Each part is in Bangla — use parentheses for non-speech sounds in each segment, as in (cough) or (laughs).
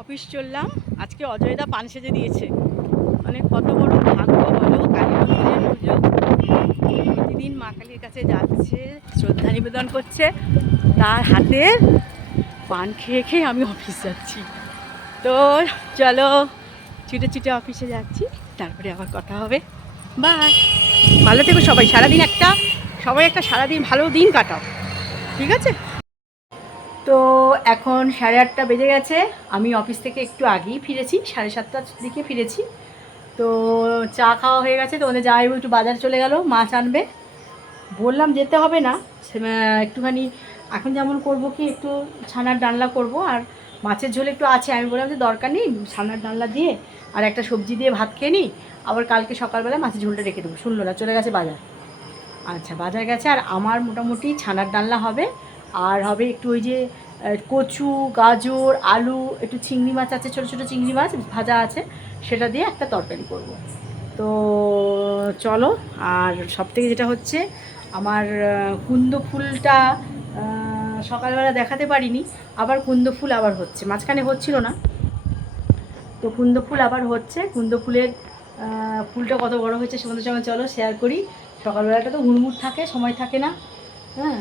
অফিস চললাম। আজকে অজয়দা পান সেজে দিয়েছে। মানে কত বড় ভাগ্য বলো কালী মন্দিরের পুজো। প্রতিদিন মা কালীর কাছে যাচ্ছে, শ্রদ্ধা নিবেদন করছে। তার হাতে পান খেয়ে খেয়ে আমি অফিস যাচ্ছি। তো চলো, ছুটে ছুটে অফিসে যাচ্ছি। তারপরে আবার কথা হবে। বাই ভালো থেকো সবাই, সারাদিন একটা, সবাই একটা সারাদিন ভালো দিন কাটাও। ঠিক আছে? তো এখন সাড়ে আটটা বেজে গেছে। আমি অফিস থেকে একটু আগেই ফিরেছি, সাড়ে সাতটার দিকে ফিরেছি। তো চা খাওয়া হয়ে গেছে, তো ওদের জামাইবু একটু বাজার চলে গেল, মাছ আনবে। বললাম যেতে হবে না একটুখানি এখন যেমন করব কি একটু ছানার ডালনা করব, আর মাছের ঝোল একটু আছে। আমি বললাম যে দরকার নেই, ছানার ডালনা দিয়ে আর একটা সবজি দিয়ে ভাত খেয়ে নিই, আবার কালকে সকালবেলা মাছের ঝোলটা রেখে দেবো। শুনলো না, চলে গেছে বাজার। আচ্ছা বাজার গেছে, আর আমার মোটামুটি ছানার ডালনা হবে। আর হবে একটু ওই যে কচু, গাজর, আলু, একটু চিংড়ি মাছ আছে, ছোটো ছোটো চিংড়ি মাছ ভাজা আছে, সেটা দিয়ে একটা তরকারি করব। তো চলো, আর সব থেকে যেটা হচ্ছে, আমার কুন্দ ফুলটা সকালবেলা দেখাতে পারিনি, আবার কুন্দ ফুল আবার হচ্ছে। মাঝখানে হচ্ছিল না। তো কুন্দ ফুল আবার হচ্ছে। কুন্দ ফুলের ফুলটা কত বড় হয়েছে তোমাদের সঙ্গে চলো শেয়ার করি। সকালবেলাটা তো হুড়মুড় থাকে, সময় থাকে না। হ্যাঁ?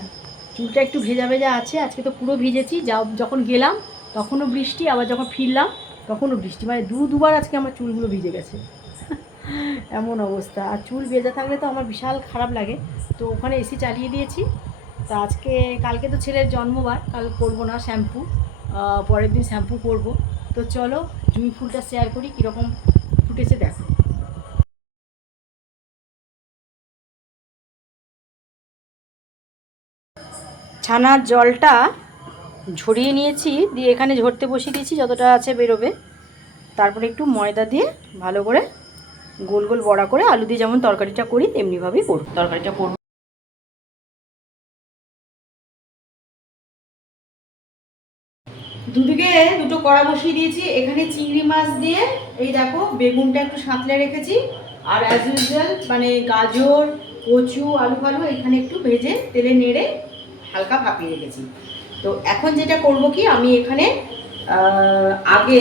চুলটা একটু ভেজা ভেজা আছে, আজকে তো পুরো ভিজেছি, যা যখন গেলাম তখনও বৃষ্টি, আবার যখন ফিরলাম তখনও বৃষ্টি মানে দু দুবার আজকে আমার চুলগুলো ভিজে গেছে। (laughs) এমন অবস্থা, আর চুল ভেজা থাকলে তো আমার বিশাল খারাপ লাগে। তো ওখানে এসি চালিয়ে দিয়েছি, তা আজকে, কালকে তো ছেলের জন্মবার, কাল করব না শ্যাম্পু পরের দিন শ্যাম্পু করব। তো চলো, জুঁই ফুলটা শেয়ার করি, কীরকম ফুটেছে দেখো। ছানার জলটা ঝরিয়ে নিয়েছি, দিয়ে এখানে ঝরতে বসিয়ে দিয়েছি, যতটা আছে বেরোবে। তারপরে একটু ময়দা দিয়ে ভালো করে গোল গোল বড়া করে আলু দিয়ে যেমন তরকারিটা করি, তেমনিভাবেই করব। তরকারিটা করব। দুদিকে দুটো কড়া বসিয়ে দিয়েছি, এখানে চিংড়ি মাছ দিয়ে এই দেখো বেগুনটা একটু সাঁতলে রেখেছি, আর অ্যাজ ইউজুয়াল মানে গাজর, কচু, আলু ফালু এখানে একটু ভেজে তেলে নেড়ে হালকা ভাপিয়ে রেখেছি। তো এখন যেটা করব কি, আমি এখানে আগে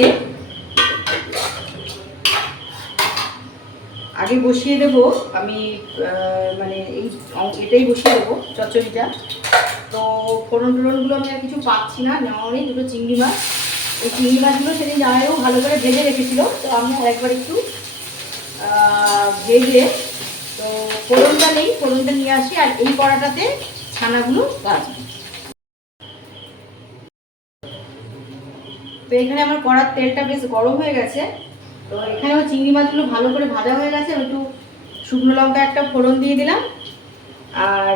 আগে বসিয়ে দেব, আমি মানে এই এটাই বসিয়ে দেবো, চচ্চড়িটা। তো ফোড়ন টোড়নগুলো আমি আর কিছু পাচ্ছি না, নেওয়া নেই দুটো চিংড়ি মাছ। এই চিংড়ি মাছগুলো সেদিন জামাইও ভালো করে ভেজে রেখেছিল, তো আমি একবার একটু ভেজে, তো ফোড়নটা নেই, ফোড়নটা নিয়ে আসি, আর এই কড়াটাতে ছানাগুলো ভাজবো তো এখানে আমার কড়ার তেলটা বেশ গরম হয়ে গেছে। তো এখানে আমার চিংড়ি মাছগুলো ভালো করে ভাজা হয়ে গেছে। একটু শুকনো লঙ্কা একটা ফোড়ন দিয়ে দিলাম। আর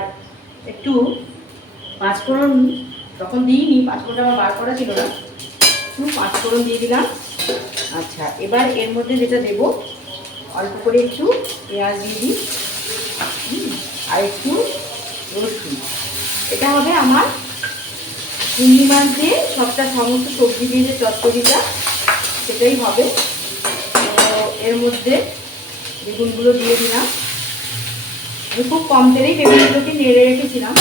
একটু পাঁচফোড়ন তখন দিইনি, পাঁচফোড়নটা আমার বার করা ছিল না, একটু পাঁচফোড়ন দিয়ে দিলাম। আচ্ছা এবার এর মধ্যে যেটা দেবো, অল্প করে একটু পেঁয়াজ দিয়ে দিই। আর একটু রসুন এটা হবে আমার চিংড়ি মাছ দিয়ে সবটা সমস্ত সবজি দিয়ে যে চচ্চড়িটা, সেটাই হবে। তো এর মধ্যে বেগুনগুলো দিয়ে দিলাম। আমি খুব কম তেলেই বেগুনগুলোকে নেড়ে রেখেছিলাম,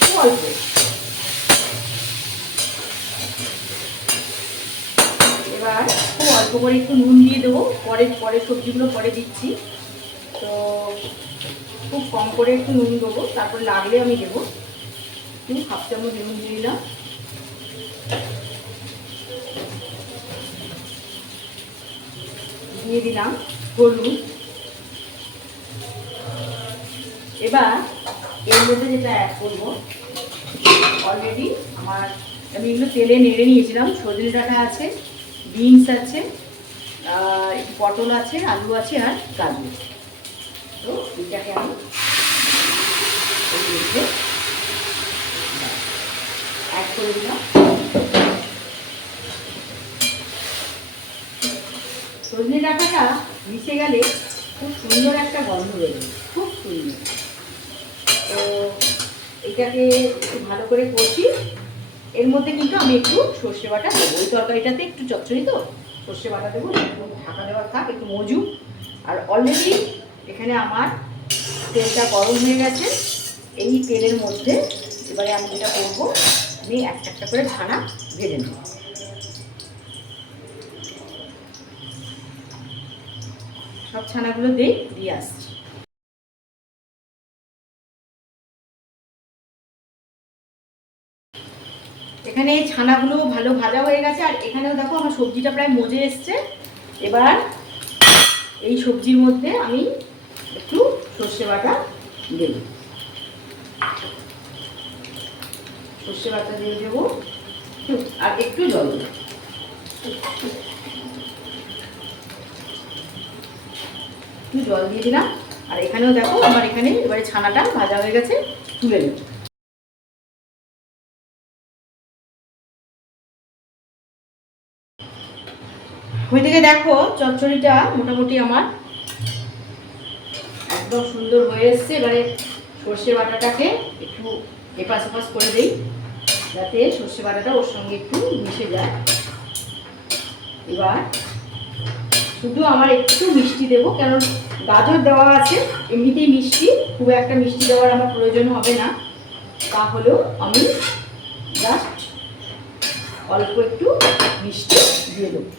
খুব অল্প। এবার খুব অল্প করে একটু নুন দিয়ে দেবো। পরে পরে সবজিগুলো পরে দিচ্ছি। তো খুব কম করে একটু নুন দেবো, তারপর লাগলে আমি দেবো। হাফ চামচ নুন দিয়ে দিলাম। দিয়ে দিলাম হলুদ। এবার এর মধ্যে যেটা অ্যাড করব অলরেডি আমার, আমি এগুলো তেলে নেড়ে নিয়েছিলাম। সজনে ডাঁটা আছে বিনস আছে পটল আছে, আলু আছে আর গাজর। তো এটাকে আমি অ্যাড করে দিলাম। সজনে ডাঁটাটা মিশে গেলে খুব সুন্দর একটা গন্ধ বেরোবে খুব সুন্দর। তো এটাকে একটু ভালো করে কষি, এর মধ্যে কিন্তু আমি একটু সর্ষে বাটা দেবো। ওই তরকারিটাতে একটু চচ্চড়ি তো, সর্ষে বাটা দেবো, একটু ঢাকা দেওয়া থাক, একটু মজু আর অলরেডি এখানে আমার তেলটা গরম হয়ে গেছে। এই তেলের মধ্যে এবারে আমি যেটা করব, আমি একটা একটা করে ছানা ভেজে নেব। সব ছানাগুলো দিয়ে দিয়ে আসছি। এখানে ছানাগুলো ভালো ভাজা হয়ে গেছে, আর এখানেও দেখো আমার সবজিটা প্রায় মজে এসছে। এবার এই সবজির মধ্যে আমি একটু সর্ষে বাটা দেব। সর্ষে বাটা দিয়ে দেবো। আর একটু জল দেবো। একটু জল দিয়ে দিলাম। আর এখানেও দেখো, আমার এখানে এবারে ছানাটা ভাজা হয়ে গেছে, তুলে নেব। ওইদিকে দেখো, চচ্চড়িটা মোটামুটি আমার একদম সুন্দর হয়ে এসছে। এবারে সর্ষে বাটাটাকে একটু এপাশ ওপাশ করে দিই, যাতে সর্ষে বাটাটা ওর সঙ্গে একটু মিশে যায়। এবার শুধু আমার একটু মিষ্টি দেবো, কারণ গাজর দেওয়া আছে, এমনিতেই মিষ্টি, খুব একটা মিষ্টি দেওয়ার আমার প্রয়োজন হবে না। তাহলেও আমি জাস্ট অল্প একটু মিষ্টি দিয়ে দেবো।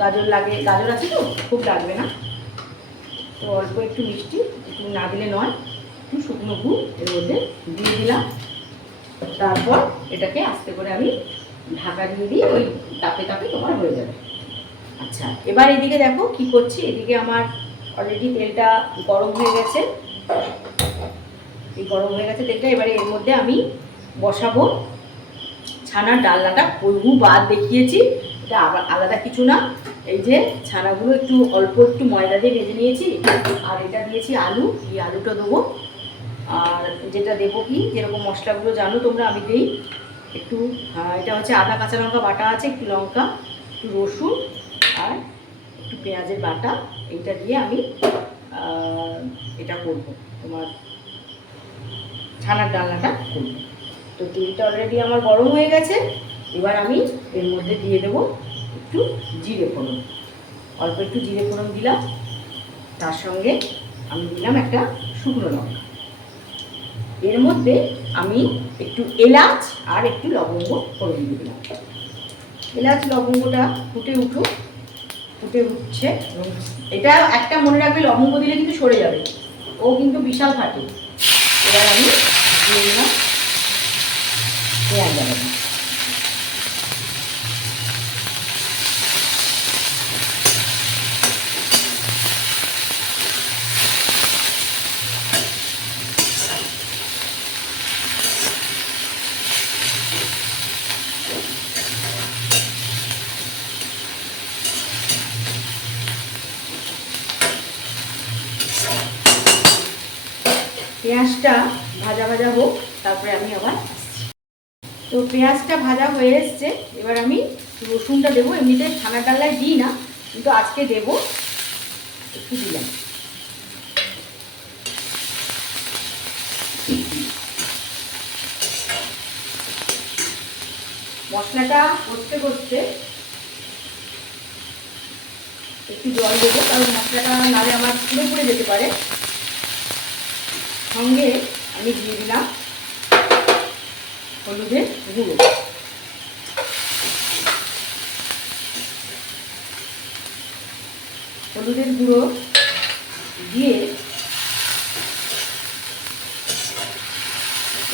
গাজর লাগে, গাজর আছে তো, খুব লাগবে না। তো অল্প একটু মিষ্টি, একটু না দিলে নয়, একটু শুকনো গুড় এর মধ্যে দিয়ে দিলাম। তারপর এটাকে আস্তে করে আমি ঢাকা দিয়ে দিই, ওই তাপে তাপে তোমার হয়ে যাবে। আচ্ছা এবার এদিকে দেখো কি করছি, এদিকে আমার অলরেডি তেলটা গরম হয়ে গেছে। এই গরম হয়ে গেছে তেলটা, এবারে এর মধ্যে আমি বসাবো। ছানার ডালনাটা বহু বাদ দেখিয়েছি। এটা আবার আলাদা কিছু না। এই যে ছানাগুলো একটু অল্প একটু ময়দা দিয়ে ভেজে নিয়েছি, আর এটা দিয়েছি আলু, এই আলুটা দেবো। আর যেটা দেবো কি, যেরকম মশলাগুলো জানো তোমরা, আমি দিই একটু এটা হচ্ছে আদা, কাঁচা লঙ্কা বাটা আছে, একটু লঙ্কা, একটু রসুন, আর একটু পেঁয়াজের বাটা, এইটা দিয়ে আমি এটা করব, তোমার ছানার ডালনাটা করব। তো তেলটা অলরেডি আমার গরম হয়ে গেছে। এবার আমি এর মধ্যে দিয়ে দেবো একটু জিরে ফোড়ন। অল্প একটু জিরে ফোড়ন দিলাম। তার সঙ্গে আমি দিলাম একটা শুকনো লঙ্কা। এর মধ্যে আমি একটু এলাচ আর একটু লবঙ্গ ফোড়ন দিয়ে দিলাম। এলাচ লবঙ্গটা ফুটে উঠুক, ফুটে উঠছে। এটা একটা মনে রাখবে, লবঙ্গ দিলে কিন্তু সরে যাবে। ও কিন্তু বিশাল ফাটে। এবার আমি দিয়ে দিলাম পেঁয়াজ পেঁয়াজটা ভাজা ভাজা হোক, তারপরে আমি আবার তো পেঁয়াজটা ভাজা হয়ে এসছে, এবার আমি রসুনটা দেবো। এমনিতে ছানা ডালায় দিই না, কিন্তু আজকে দেব। একটু দিলাম। মশলাটা করতে করতে একটু জল দেবো, কারণ মশলাটা নালে আমার পুড়ে পুড়ে যেতে পারে। সঙ্গে আমি দিয়ে দিলাম হলুদের গুঁড়ো। হলুদের গুঁড়ো দিয়ে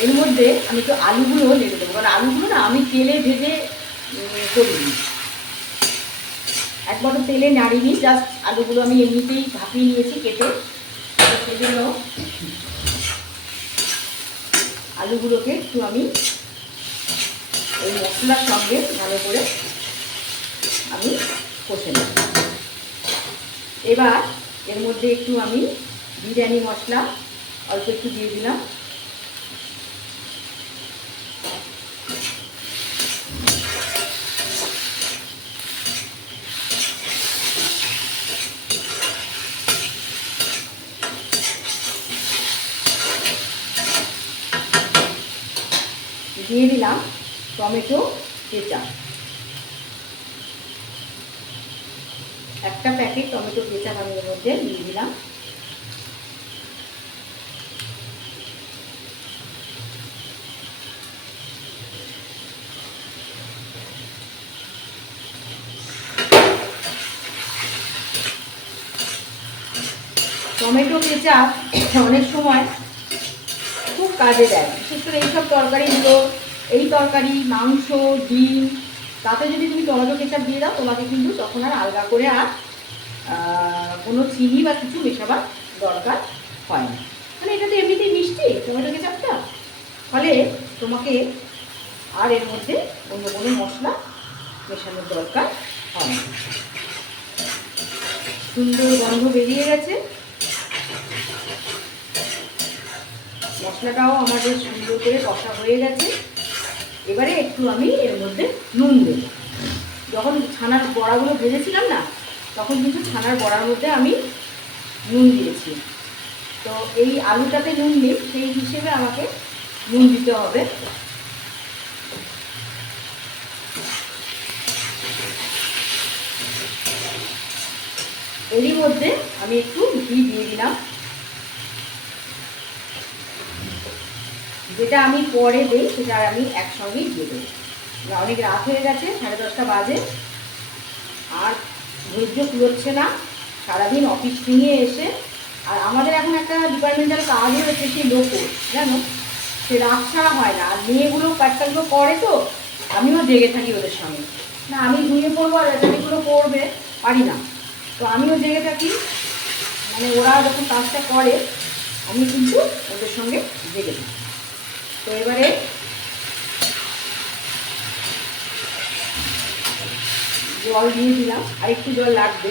এর মধ্যে আমি তো আলুগুলো লেগে দেবো। কারণ আলুগুলো না আমি তেলে ভেজে করিনি। একবার তেলে নাড়িনি জাস্ট আলুগুলো আমি এমনিতেই ভাপিয়ে নিয়েছি কেটে। সেজন্য আলুগুলোকে একটু আমি এই মশলার সঙ্গে ভালো করে আমি কষে নেব। এবার এর মধ্যে একটু আমি বিরিয়ানি মশলা, অল্প একটু দিয়ে দিলাম। দিয়ে দিলাম টমেটো, কেচাপ। একটা প্যাকেট টমেটো, কেচাপ আমি এর মধ্যে দিয়ে দিলাম। টমেটো, কেচাপ অনেক সময় খুব কাজে দেয়, বিশেষ করে এইসব তরকারিগুলো এই তরকারি, মাংস, ডিম, তাতে যদি তুমি টমেটো, কেচাপ দিয়ে দাও, তোমাকে কিন্তু তখন আর আলগা করে আর কোনো চিনি বা কিছু মেশাবার দরকার হয় না। মানে এটা তো এমনিতেই মিষ্টি, টমেটো, কেচাপটা। ফলে তোমাকে আর এর মধ্যে অন্য কোনো মশলা মেশানোর দরকার হয় না। সুন্দর গন্ধ বেরিয়ে গেছে। মশলাটাও আমাদের সুন্দর করে কষা হয়ে গেছে। এবারে একটু আমি এর মধ্যে নুন দেব। যখন ছানার বড়াগুলো ভেজেছিলাম না, তখন কিন্তু ছানার বড়ার মধ্যে আমি নুন দিয়েছি। তো এই আলুটাতে নুন নেই, সেই হিসেবে আমাকে নুন দিতে হবে। এরই মধ্যে আমি একটু ঘি দিয়ে দিলাম। যেটা আমি পরে দিই, সেটা আমি একসঙ্গেই দিয়ে দেবো। অনেক রাত হয়ে গেছে, সাড়ে দশটা বাজে। আর ধৈর্য কুলোচ্ছে না। সারাদিন অফিস নিয়ে এসে, আর আমাদের এখন একটা ডিপার্টমেন্টাল কাজ হয়েছে সেই লোক জানো? সে রাত ছাড়া হয় না। আর মেয়েগুলো কাজটাগুলো করে তো, আমিও জেগে থাকি ওদের সঙ্গে। না, আমি ঘুমিয়ে পড়ব আর এগুলো করবে পারি না। তো আমিও জেগে থাকি। মানে ওরা যখন কাজটা করে, আমি কিন্তু ওদের সঙ্গে জেগে থাকি। তো এবারে জল দিয়ে দিলাম, আর একটু জল লাগবে।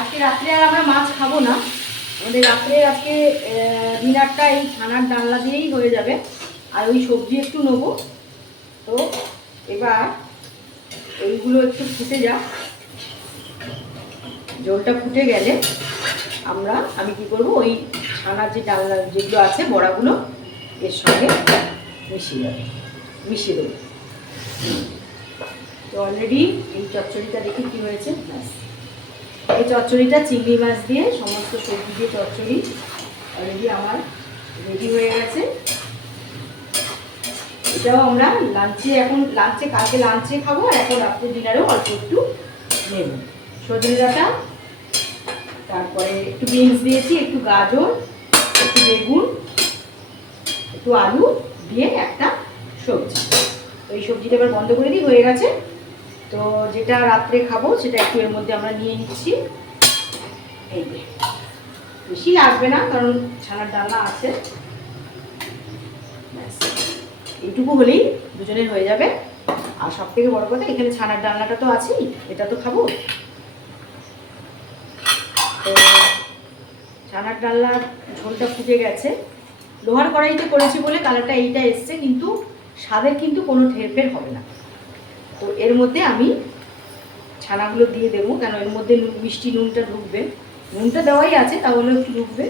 আজকে রাত্রে আর আমরা মাছ খাব না। আমাদের রাত্রে আজকে ডিনারটা এই ছানার ডালনা দিয়েই হয়ে যাবে। আর ওই সবজি একটু নেব। তো এবার এইগুলো একটু ফুটে যাক। জলটা ফুটে গেলে আমরা, আমি কি করব, ওই ছানার যে ডালনা, যেগুলো আছে বড়াগুলো, এর সঙ্গে মিশিয়ে দেবো মিশিয়ে দেবো। তো অলরেডি এই চচ্চড়িটা দেখি কি হয়েছে? ব্যাস। এই চচ্চড়িটা চিংড়ি মাছ দিয়ে, সমস্ত সবজি দিয়ে চচ্চড়ি অলরেডি আমার রেডি হয়ে গেছে। এটাও আমরা লাঞ্চে এখন লাঞ্চে কালকে লাঞ্চে খাব আর এখন রাত্রে ডিনারেও অল্প একটু নেব। সজনে ডাটা, তারপরে একটু বিনস দিয়েছি, একটু গাজর, একটু বেগুন, একটু আলু দিয়ে একটা সবজি। তো এই সবজিটা এবার বন্ধ করে দিই, হয়ে গেছে। তো যেটা রাত্রে খাব সেটা একটু এর মধ্যে আমরা নিয়ে নিচ্ছি। এই বেশি লাগবে না, কারণ ছানার ডালনা আছে। এইটুকু হলেই দুজনের হয়ে যাবে। আর সব থেকে বড় কথা, এখানে ছানার ডালনাটা তো আছেই, এটা তো খাব। তো ছানার ডালনার ঝোলটা ফুটে গেছে। লোহার কড়াইতে করেছি বলে কালারটা এইটা এসছে, কিন্তু স্বাদের কিন্তু কোনো ঠেরফের হবে না। তো এর মধ্যে আমি ছানাগুলো দিয়ে দেবো, কেন এর মধ্যে মিষ্টি নুনটা ঢুকবে। নুনটা দেওয়াই আছে তাহলে একটু ঢুকবে।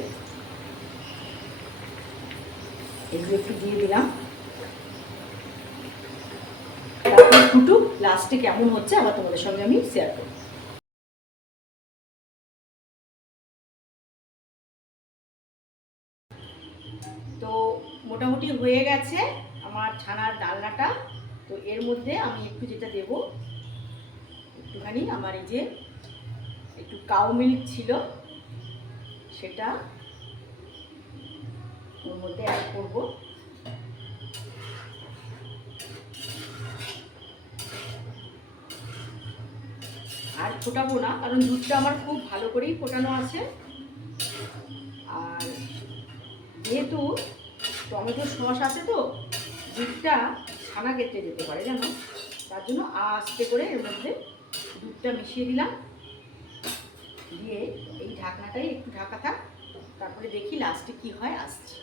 এগুলো একটু দিয়ে দিলাম তারপর ফুটুক লাস্টে কেমন হচ্ছে আবার তোমাদের সঙ্গে আমি শেয়ার করব। তো মোটামুটি হয়ে গেছে আমার ছানার ডালনাটা। তো এর মধ্যে আমি একটু যেটা দেব, একটুখানি আমার এই যে একটু কাউ মিল্ক ছিল, সেটা ওর মধ্যে অ্যাড করব। আর ফোটাবো না, কারণ দুধটা আমার খুব ভালো করেই ফোটানো আছে। আর যেহেতু টমেটো সস আছে তো, দুধটা ছানা কেটে যেতে পারে, জানো? তার জন্য আস্তে করে এর মধ্যে দুধটা মিশিয়ে দিলাম। দিয়ে এই ঢাকনাটাই একটু ঢাকা থাক, তারপরে দেখি লাস্টে কি হয়, আসছে।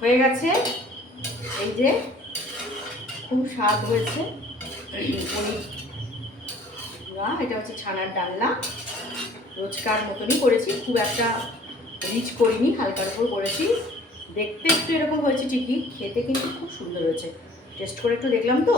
হয়ে গেছে। এই যে, খুব স্বাদ হয়েছে। এটা হচ্ছে ছানার ডালনা। রোজকার মতনই করেছি, খুব একটা রিচ করিনি, হালকার উপর করেছি। দেখতে একটু এরকম হয়েছে ঠিকই, খেতে কিন্তু খুব সুন্দর হয়েছে। টেস্ট করে একটু দেখলাম তো।